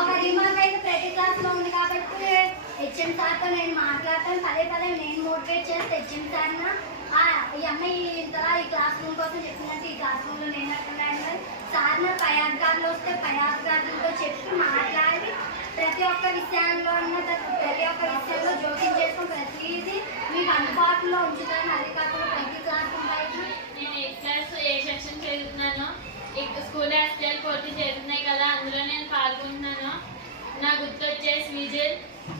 ఒక రిమార్క్ అయితే ప్రతి క్లాస్లో ఉంది కాబట్టి హెచ్ఎం సార్తో నేను మాట్లాడతాను, పదే పదే నేను మోటివేట్ చేస్తే హెచ్ఎం సార్న ఈ అమ్మాయి ఇంతలా ఈ క్లాస్ రూమ్ కోసం చెప్పినట్టు ఈ క్లాస్ రూమ్లో నేను అట్లా సార్ నా పై అధికారులు వస్తే పై అధికారులతో చెప్పి మాట్లాడి ప్రతి ఒక్క విషయంలో జోక్యం చేసుకుని ప్రతిదీ మీకు అందుబాటులో ఉంచుతాను. అది కాకుండా ప్రతి క్లాస్ రూమ్ నేను ఏ సెక్షన్ చదువుతున్నాను, స్కూల్ ఎస్టీఎల్ పోటీ జరుగుతున్నాయి కదా, అందులో నేను పాల్గొంటున్నాను. నా గుర్తు వచ్చేసి విజిల్.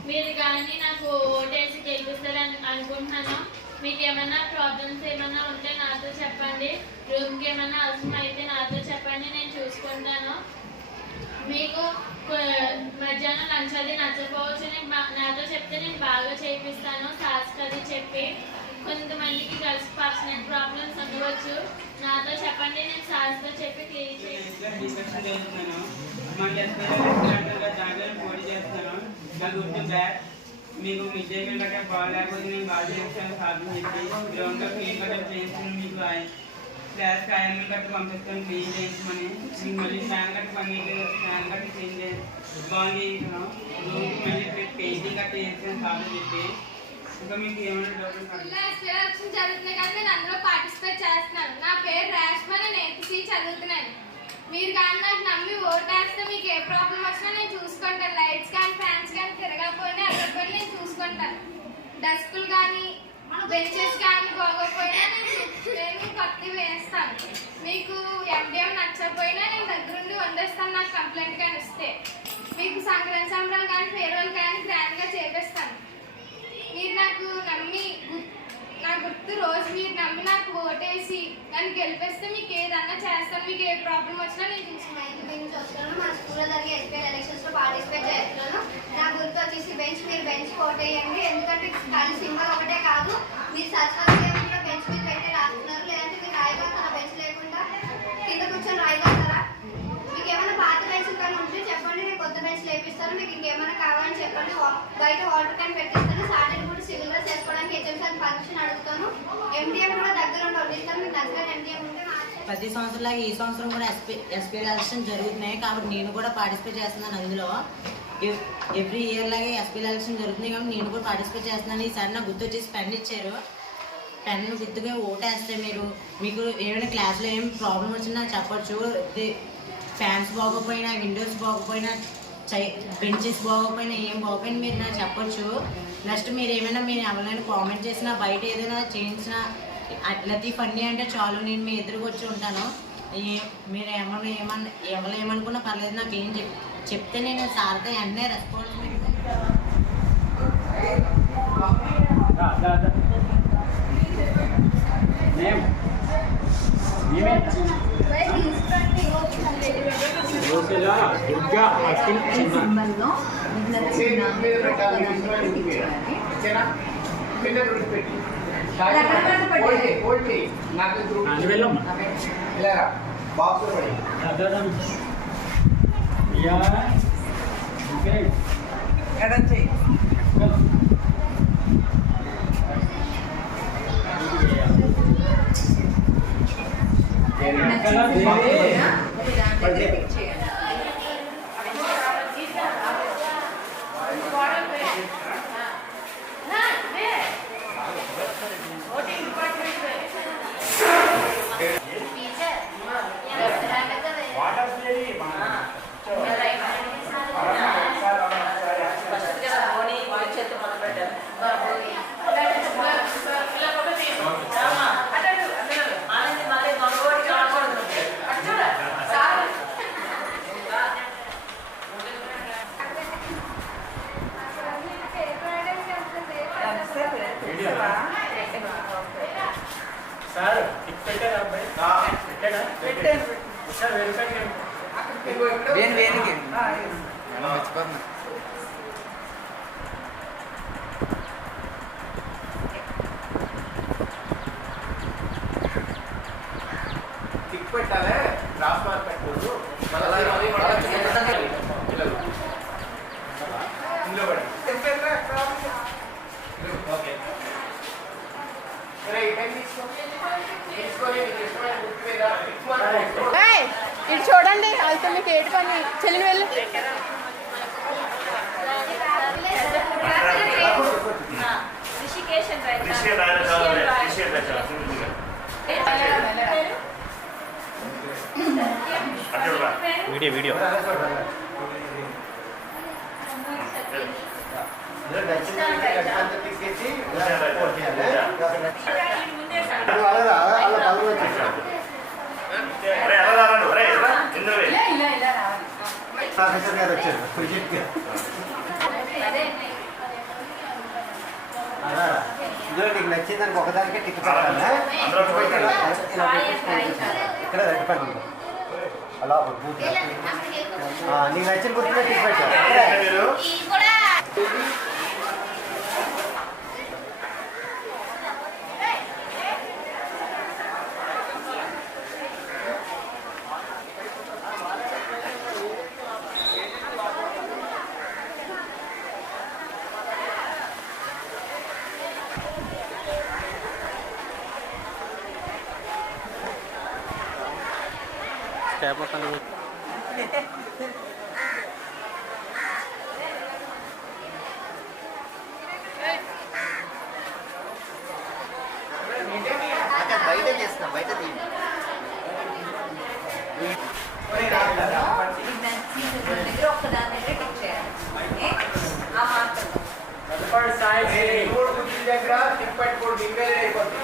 మీరు కానీ నాకు ఓటేసి గెలిపిస్తారని అనుకుంటున్నాను. మీకు ఏమైనా ప్రాబ్లమ్స్ ఏమైనా ఉంటే నాతో చెప్పండి, రూమ్కి ఏమైనా అవసరం అయితే నాతో చెప్పండి, నేను చూసుకుంటాను. మీకు మధ్యాహ్నం లంచ్ అది నచ్చకపోవచ్చు, నాతో చెప్తే నేను బాగా చేయిస్తాను. సార్స్కి అది చెప్పి కొంతమందికి గర్ల్స్ పర్సనల్ ప్రాబ్లమ్స్ ఉండవచ్చు, నాతో చెప్పండి, నేను సార్స్తో చెప్పి క్లియర్ చేస్తాను. మీకు మిడ్ డే మీల్ గట్రా బాగాలేకపోతే నేను బాగా చేస్తాను సాధన చెప్పి గ్రౌండ్లో క్లీన్ గట్రా చేస్తాను. మీకు క్లాస్ కాయలు గట్రా పంపిస్తాను క్లీన్ చేయించమని. మీకు మళ్ళీ ఫ్యాన్ గట్రా ఫ్యాన్ గట్రా చేంజ్ బాగా చేయించాను. రూమ్కి మళ్ళీ పెయింటింగ్ గట్రా చేస్తాను సాధన చెప్పి. ఇంకా మీకు ఏమైనా డౌట్ జరుగుతున్నాయి కానీ నేను అందులో పార్టిసిపేట్ చేస్తున్నాను. నా పేరు రేష్మ, నేను ఏపీసీ చదువుతున్నాను. మీరు కానీ నాకు నమ్మి ఓటేస్తే మీకు ఏ ప్రాబ్లం వచ్చినా నేను చూసుకుంటాను. లైట్స్ కానీ ఫ్యాన్స్ కానీ తిరగకపోయినా అవ్వకపోయినా నేను చూసుకుంటాను. డస్కులు కానీ బెంచెస్ కానీ బాగోకపోయినా నేను కొత్తవి వేస్తాను. మీకు ఎండిఎం నచ్చకపోయినా నేను దగ్గరుండి వండేస్తాను. నాకు కంప్లైంట్ కానీ ఇస్తే మీకు సంక్రాంతి సంబరాలు కానీ ఫేర్వెల్ కానీ గ్రాండ్గా చేపిస్తాను. మీరు నాకు నమ్మి నా గుర్తు రోజు మీరు నమ్మి నాకు ఓటేసి నన్ను గెలిపిస్తే మీకు ఏదన్నా చేస్తాను. మీకు ఏ ప్రాబ్లం వచ్చినా నేను చూసుకున్నాను. నుంచి వస్తున్నాను, మన స్కూల్లో జరిగే ఎస్పీఎల్ ఎలక్షన్స్లో పార్టిసిపేట్ చేస్తున్నాను. నా గుర్తు వచ్చేసి బెంచ్. మీరు బెంచ్ ఓటేయండి, ఎందుకంటే కానీ సింబల్ ఒకటే కాదు, మీరు సర్స్వాలు కూడా బెంచ్ మీద పెట్టి రాస్తున్నారు. లేదంటే మీరు రాయగలుగుతారా? బెంచ్ లేకుండా కింద కూర్చొని రాయగలుగుతారా? మీకు ఏమైనా పాత బెంచ్ కానీ ఉంటే చెప్పండి, నేను కొత్త బెంచ్ లేపిస్తాను. మీకు ఇంకేమైనా కావాలని చెప్పండి, బయట వాటర్ క్యాన్ పెట్టిస్తాను. సాటర్డే కూడా సివిల్ డ్రెస్ వేసుకోవడానికి హెచ్ఎంసీ పర్మిషన్ అడుగుతాను. ఎండిఎం కూడా దగ్గర ఉంటుంది, మీకు దగ్గర ఎండిఎం ఉంటే ప్రతి సంవత్సరంలాగా ఈ సంవత్సరం కూడా ఎస్పీఎల్ ఎలక్షన్ జరుగుతున్నాయి కాబట్టి నేను కూడా పార్టిసిపేట్ చేస్తున్నాను. అందులో ఎవ్రీ ఇయర్ లాగే ఎస్పీఎల్ ఎలక్షన్ జరుగుతున్నాయి కాబట్టి నేను కూడా పార్టిసిపేట్ చేస్తున్నాను. ఈసారి నాకు గుర్తు వచ్చేసి పెన్ ఇచ్చారు. పెన్ గుర్తుగా ఓటేస్తే మీకు ఏమైనా క్లాస్లో ఏం ప్రాబ్లం వచ్చినా చెప్పచ్చు. ఫ్యాన్స్ బాగోపోయినా, విండోస్ బాగోపోయినా, బెంచెస్ బాగోపోయినా, ఏం బాగోపోయినా మీరు నాకు చెప్పచ్చు. నెక్స్ట్ మీరు ఎవరైనా కామెంట్ చేసినా, బయట ఏదైనా చేయించినా లతీఫ్ అన్నీ అంటే చాలు, నేను మీ ఎదురుకు వచ్చి ఉంటాను. మీరు ఎవరు ఏమనుకున్నా పర్లేదు, నాకు ఏం చెప్తే నేను సార్తో అన్నీ రెస్పాన్సిబిలిటీ. పెట్టాలి క్రాస్ మార్క్ పెట్టకూడదు. ఇటు చూడండి, అయితే మీకు ఏడు పని చెల్లిని వెళ్ళి క్రిస్టియన్ రైట్ క్రిస్టియన్ రాయన చదవాలి క్రిస్టియన్ రాయన వీడియో వీడియో ఇందులో నీకు నచ్చిందానికి ఒకదానికే టిక్ ఇక్కడ రెడ్డిపల్లి ఉంటుంది అలా బూత్ నీకు నచ్చిన గుర్తుగా టిక్ పెట్టారు బయట చేస్తున్నా బయట దగ్గర టిక్ పెట్టుకోండి ఇంకా అయిపోతుంది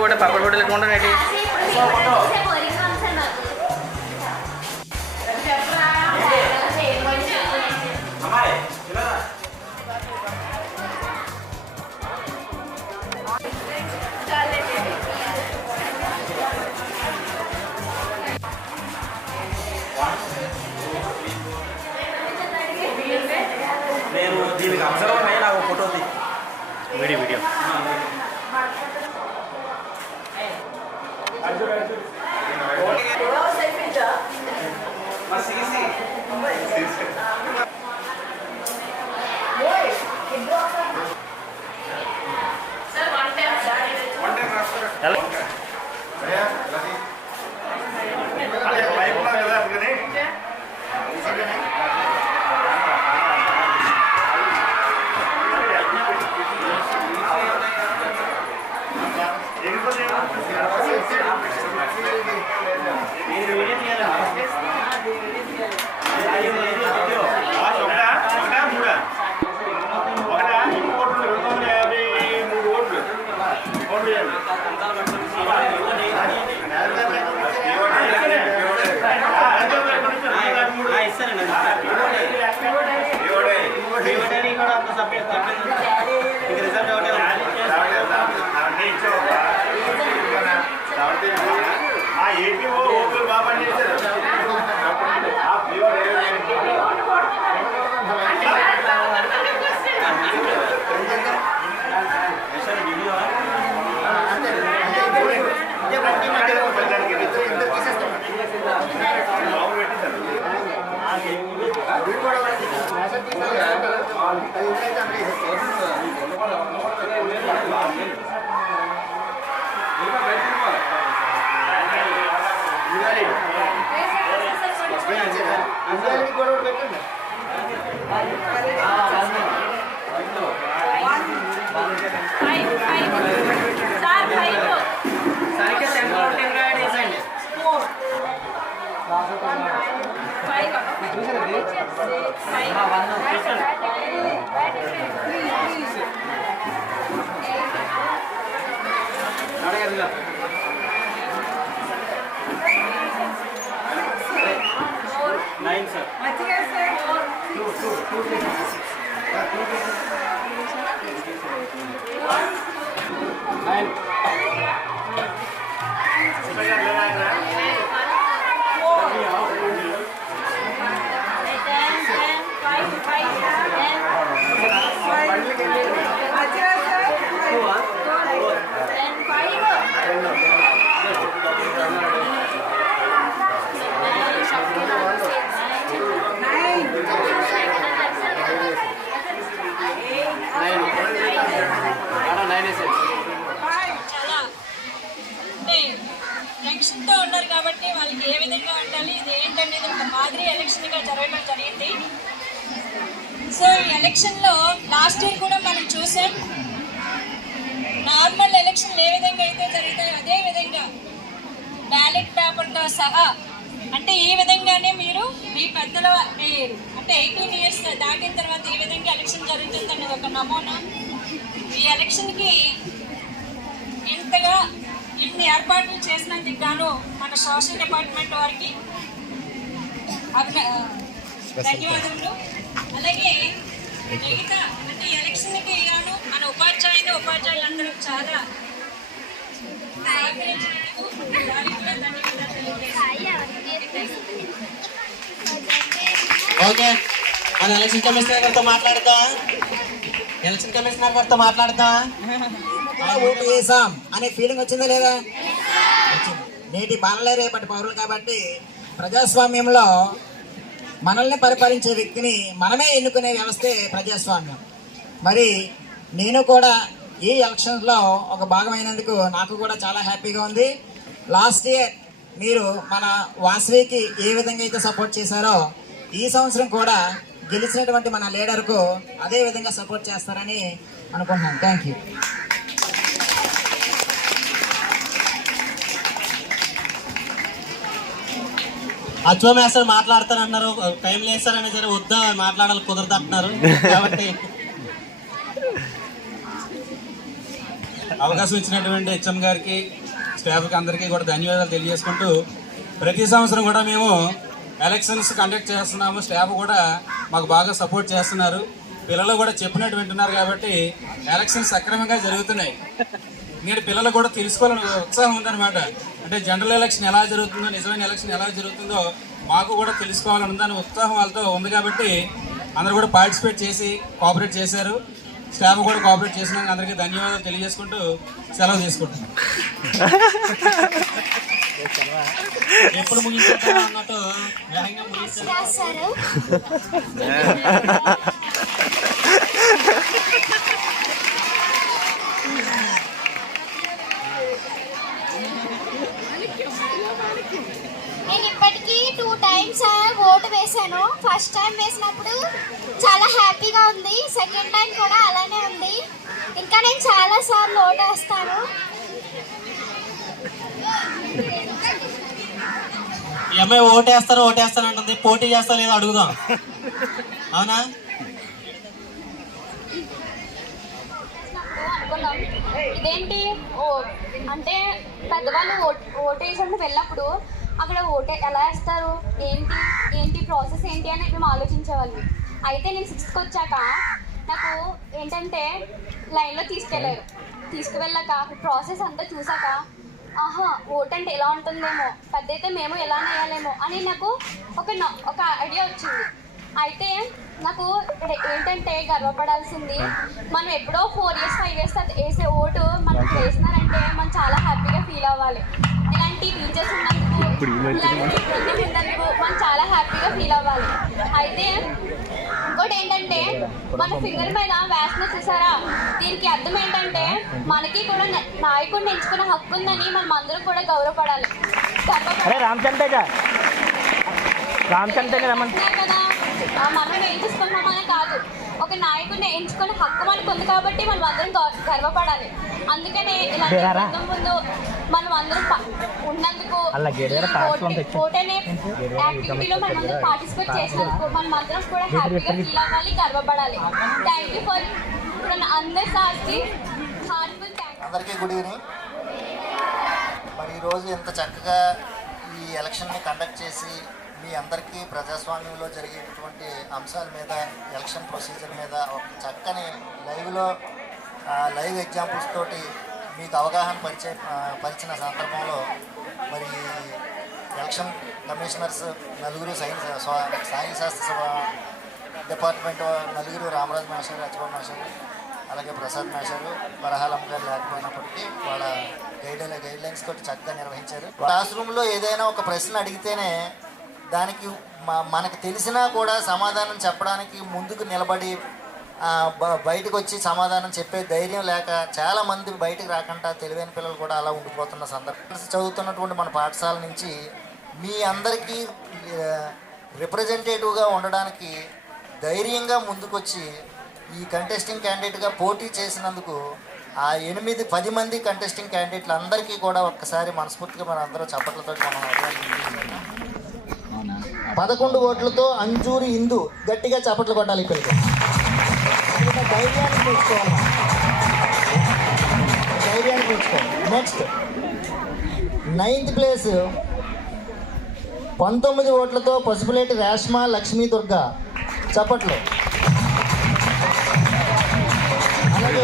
కూడా పక్కన ఫోటోలు ఎక్కువ ఉంటాయి నేను దీనికి అవసరం ఉన్నాయి నాకు ఫోటో వీడియో వీడియో 9 sir. చాలా అంటే టెన్షన్తో ఉన్నారు కాబట్టి వాళ్ళకి ఏ విధంగా ఉండాలి ఇది ఏంటనేది ఒక మాదిరి ఎలక్షన్గా జరగడం జరిగింది. సో ఈ ఎలక్షన్లో లాస్ట్ ఇయర్ కూడా మనం చూసాం. నార్మల్ ఎలక్షన్లు ఏ విధంగా అయితే జరుగుతాయో అదే విధంగా బ్యాలెట్ పేపర్తో సహా అంటే ఈ విధంగానే మీరు మీ పెద్దల మీరు అంటే 18 years దాటిన తర్వాత ఈ విధంగా ఎలక్షన్ జరుగుతుంది అనేది ఒక నమూనా. ఈ ఎలక్షన్కి ఇంతగా ఇన్ని ఏర్పాట్లు చేసినందుకు గాను మన సోషల్ డిపార్ట్మెంట్ వారికి ధన్యవాదములు. అలాగే మిగతా అంటే ఎలక్షన్కి గాను మన ఉపాధ్యాయులందరూ చాలా సహకరించినందుకు వారికి కూడా ధన్యవాదాలు తెలియజేస్తున్నాను. ఓకే, మన ఎలక్షన్ కమిషనర్ గారితో మాట్లాడతా ఓటు వేసాం అనే ఫీలింగ్ వచ్చిందా లేదా? వచ్చింది. నేటి బాలలే రేపటి పౌరులు కాబట్టి ప్రజాస్వామ్యంలో మనల్ని పరిపాలించే వ్యక్తిని మనమే ఎన్నుకునే వ్యవస్థే ప్రజాస్వామ్యం. మరి నేను కూడా ఈ ఎలక్షన్స్లో ఒక భాగమైనందుకు నాకు కూడా చాలా హ్యాపీగా ఉంది. లాస్ట్ ఇయర్ మీరు మన వాసవికి ఏ విధంగా అయితే సపోర్ట్ చేశారో ఈ సంవత్సరం కూడా గెలిచినటువంటి మన లీడర్కు అదే విధంగా సపోర్ట్ చేస్తారని అనుకుంటున్నాను. Thank you. అశ్వమేశ్వర్ మాట్లాడతారన్నారు, టైం లేస్తారని సరే వద్దా మాట్లాడాలి కుదరదు అంటున్నారు. కాబట్టి అవకాశం ఇచ్చినటువంటి హెచ్ఎం గారికి స్టాఫ్కి అందరికీ కూడా ధన్యవాదాలు తెలియజేసుకుంటూ ప్రతి సంవత్సరం కూడా మేము ఎలక్షన్స్ కండక్ట్ చేస్తున్నాము. స్టాఫ్ కూడా మాకు బాగా సపోర్ట్ చేస్తున్నారు. పిల్లలు కూడా చెప్పినట్టు వింటున్నారు కాబట్టి ఎలక్షన్స్ సక్రమంగా జరుగుతున్నాయి. నేను పిల్లలు కూడా తెలుసుకోవాలని ఉత్సాహం ఉందన్నమాట. అంటే జనరల్ ఎలక్షన్ ఎలా జరుగుతుందో, నిజమైన ఎలక్షన్ ఎలా జరుగుతుందో మాకు కూడా తెలుసుకోవాలని ఉందని ఉత్సాహం వాళ్ళతో ఉంది కాబట్టి అందరూ కూడా పార్టిసిపేట్ చేసి కోఆపరేట్ చేశారు. స్టాఫ్ కూడా కోఆపరేట్ చేసినాక అందరికీ ధన్యవాదాలు తెలియజేసుకుంటూ సెలవు తీసుకుంటున్నాం. ఎప్పుడు ముగించారు అన్నట్టు వేగంగా ముగించారు. నేను ఇప్పటికీ 2 times ఓటు వేసాను. ఫస్ట్ టైం వేసినప్పుడు చాలా హ్యాపీగా ఉంది, సెకండ్ టైం కూడా అలానే ఉంది. ఇంకా నేను చాలా సార్లు ఓటు వేస్తాను. ఈ అమ్మాయి ఓటేస్తాను అంటుంది. పోటీ చేస్తా లేదో అడుగుదాం. అవునా? అనుకున్నాం ఇదేంటి అంటే పెద్దవాళ్ళు ఓటు వేసేందుకు వెళ్ళినప్పుడు అక్కడ ఓటు ఎలా వేస్తారు, ఏంటి ప్రాసెస్ ఏంటి అని మేము ఆలోచించేవాళ్ళం. అయితే నేను 6th వచ్చాక నాకు ఏంటంటే లైన్లో తీసుకువెళ్ళాక ప్రాసెస్ అంతా చూసాక ఆహా ఓటు అంటే ఎలా ఉంటుందేమో, పెద్ద అయితే మేము ఎలా వేయాలేమో అని నాకు ఒక ఐడియా వచ్చింది. అయితే నాకు ఏంటంటే గర్వపడాల్సింది, మనం ఎప్పుడో 4 years 5 years వేసే ఓటు మనకు వేసినారంటే మనం చాలా హ్యాపీగా ఫీల్ అవ్వాలి. ఇలాంటి టీచర్స్ ఉన్నందుకు, ఇలాంటి బృందం ఉన్నందుకు మనం చాలా హ్యాపీగా ఫీల్ అవ్వాలి. అయితే ఇంకోటి ఏంటంటే మన ఫింగర్ మీద వేసిన చూసారా, దీనికి అర్థం ఏంటంటే మనకి కూడా నాయకుడిని ఎంచుకునే హక్కు ఉందని మనం అందరూ కూడా గౌరవపడాలి. కదా మనం ఏం చూసుకుంటామనే కాదు, ఒక నాయకుడిని ఎంచుకునే హక్కు మనకు ఉంది కాబట్టి మనం అందరం గర్వపడాలి. అందుకనే ఇలాంటి బృందం ముందు మనం అందరం ఉన్నందుకు, ఓటనే యాక్టివిటీలో మనం అందరం పార్టిసిపేట్ చేసినందుకు మనం అందరం కూడా హ్యాపీగా ఫీల్ అవ్వాలి, గర్వపడాలి. థ్యాంక్ యూ ఫర్ అందరి సార్కి హార్ట్ఫుల్ థ్యాంక్స్. అందరికీ గుడ్ ఈవినింగ్. ఈరోజు ఇంత చక్కగా ఈ ఎలక్షన్ని కండక్ట్ చేసి మీ అందరికీ ప్రజాస్వామ్యంలో జరిగేటటువంటి అంశాల మీద, ఎలక్షన్ ప్రొసీజర్ మీద ఒక చక్కని లైవ్ ఎగ్జాంపుల్స్ తోటి మీకు అవగాహన పరిచిన సందర్భంలో మరి ఎలక్షన్ కమిషనర్స్ నలుగురు సాంఘిక శాస్త్ర డిపార్ట్మెంట్ నలుగురు రామరాజు మాస్టర్, రచగోడ్ మాస్టర్, అలాగే ప్రసాద్ మాస్టర్, వరహాలమ్మ గారు లేకపోయినప్పటికీ వాళ్ళ గైడ్లైన్స్ తోటి చక్కగా నిర్వహించారు. క్లాస్ రూమ్లో ఏదైనా ఒక ప్రశ్న అడిగితేనే దానికి మనకు తెలిసినా కూడా సమాధానం చెప్పడానికి ముందుకు నిలబడి బయటకు వచ్చి సమాధానం చెప్పే ధైర్యం లేక చాలామంది బయటకు రాకుండా తెలివైన పిల్లలు కూడా అలా ఉండిపోతున్న సందర్భం. చదువుతున్నటువంటి మన పాఠశాల నుంచి మీ అందరికీ రిప్రజెంటేటివ్గా ఉండడానికి ధైర్యంగా ముందుకొచ్చి ఈ కంటెస్టింగ్ క్యాండిడేట్గా పోటీ చేసినందుకు ఆ 8-10 మంది కంటెస్టింగ్ క్యాండిడేట్లు అందరికీ కూడా ఒక్కసారి మనస్ఫూర్తిగా మన అందరూ చప్పట్లతో మనం 11 ఓట్లతో అంజూరి హిందూ గట్టిగా చప్పట్లు కొట్టాలి. ఇక్కడికి ధైర్యాన్ని తెచ్చుకోవాలి. నెక్స్ట్ 9th ప్లేస్ 19 ఓట్లతో పసుపులేటి రేష్మా లక్ష్మీ దుర్గా చప్పట్లు. అలాగే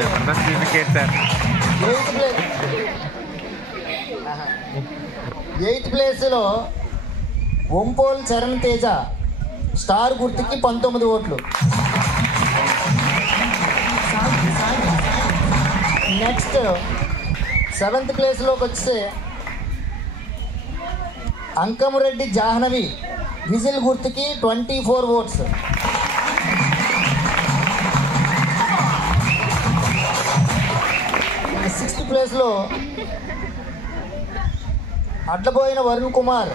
8th ప్లేస్లో ఒంపోల్ చరణ్ తేజ స్టార్ గుర్తుకి 19 ఓట్లు. నెక్స్ట్ 7th ప్లేస్లోకి వచ్చే అంకమురెడ్డి జాహ్నవి విజిల్ గుర్తుకి 24 ఓట్స్. సిక్స్త్ ప్లేస్లో అడ్లబోయిన వరుణ్ కుమార్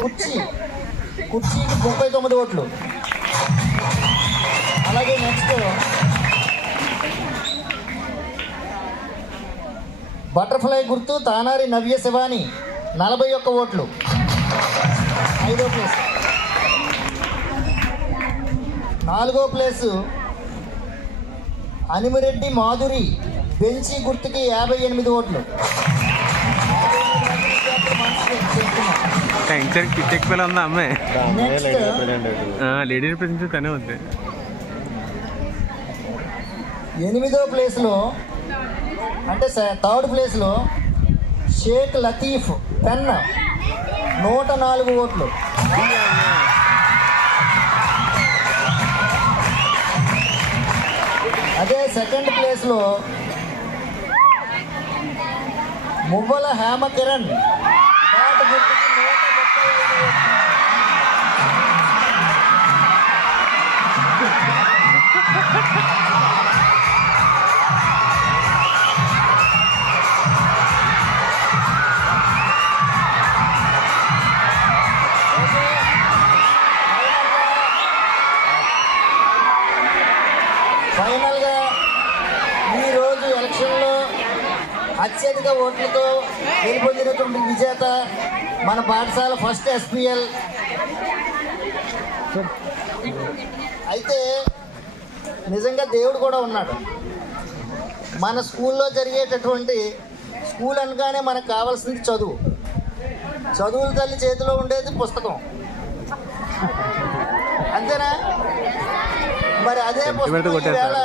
కుర్చీకి 39 ఓట్లు. అలాగే నెక్స్ట్ బటర్ఫ్లై గుర్తు తానారి నవ్య శివాని 41 ఓట్లు. 5వ ప్లేస్. 4వ ప్లేసు అనిమిరెడ్డి మాధురి బెంచి గుర్తుకి 58 ఓట్లు. లేడీ రిప్రజెంటేటివ్ తనే ఉంది. 8వ ప్లేస్లో అంటే 3rd ప్లేస్లో షేక్ లతీఫ్ పెన్ 104 ఓట్లు. అదే 2nd ప్లేస్లో మువ్వల హేమకిరణ్ బ్యాట్ గుర్తుకి 135 ఓట్లు. ఫైనల్గా ఈరోజు ఎలక్షన్లో అత్యధిక ఓట్లతో గెలుపొందినటువంటి విజేత మన పాఠశాల ఫస్ట్ SPL. అయితే నిజంగా దేవుడు కూడా ఉన్నాడు. మన స్కూల్లో జరిగేటటువంటి స్కూల్ అనగానే మనకు కావాల్సింది చదువుల తల్లి చేతిలో ఉండేది పుస్తకం, అంతేనా? మరి అదే పుస్తకం ఈవేళ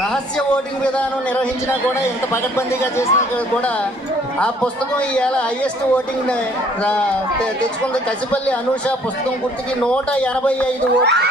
రహస్య ఓటింగ్ విధానం నిర్వహించినా కూడా, ఇంత పకడ్బందీగా చేసినా కూడా ఆ పుస్తకం ఈవేళ హైయెస్ట్ ఓటింగ్ తెచ్చుకుంది. కసిపల్లి అనూష పుస్తకం గుర్తుకి 185 ఓట్లు.